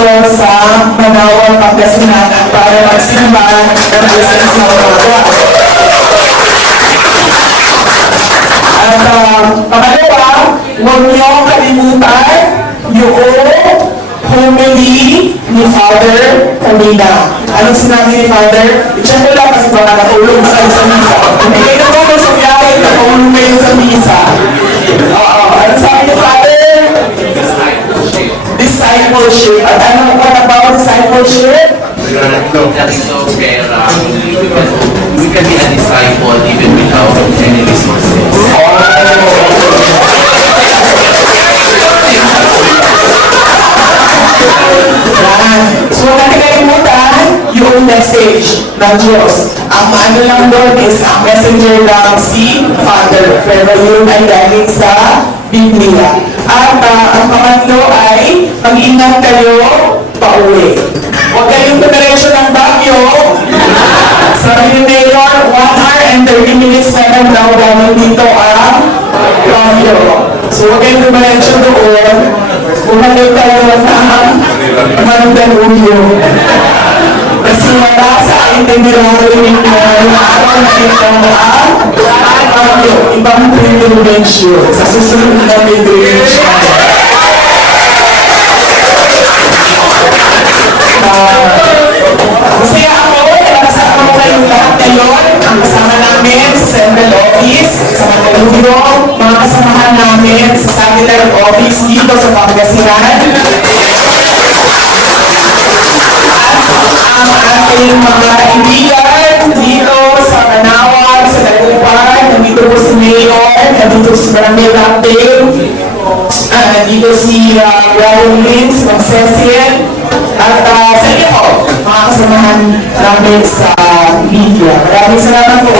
dito sa Manaoag, Pangasinan para magsimba ng isang sa umaga. At pangalawa, huwag niyo kalimutan yung homily ni Father kanina. Anong sinabi ni Father? I-check ko lang kasi baka natulog na kayo sa misa. Hindi na po sa biyahe, natulog kayo sa misa. Ano sabi ni Father? Discipleship. At ano po nagbawa discipleship? We can be a disciple even without any resources. So, nakikalimutan yung message ng Diyos. Ang ano lang doon is ang messenger lang si Father. Pero yun ay galing sa Biblia. At ang pangatlo ay mag-ingat kayo pauwi. Huwag kayong dumiretso ng Baguio. Sabi ni Mayor, 1 hour and 30 minutes na lang daw galing dito ang Baguio. So huwag kayong dumiretso doon. Bumalik kayo ng Mandaluyong. Kasi wala sa itinerary ninyo yung araw na ito ang Baguio. Ibang pilgrimage yun. Sa susunod na pilgrimage masaya ako, nakasama ko kayong lahat ngayon. Ang kasama namin sa Central Office, sa Mandaluyong, mga kasamahan namin sa Satellite Office dito sa Pangasinan. At ang ating mga kaibigan dito sa Manaoag, sa Dagupan, nandito po si Mayor, nandito si Barangay Captain, nandito si Brian Lins, Mang Cecil, at sa inyo po, mga kasamahan namin sa media. Maraming salamat po.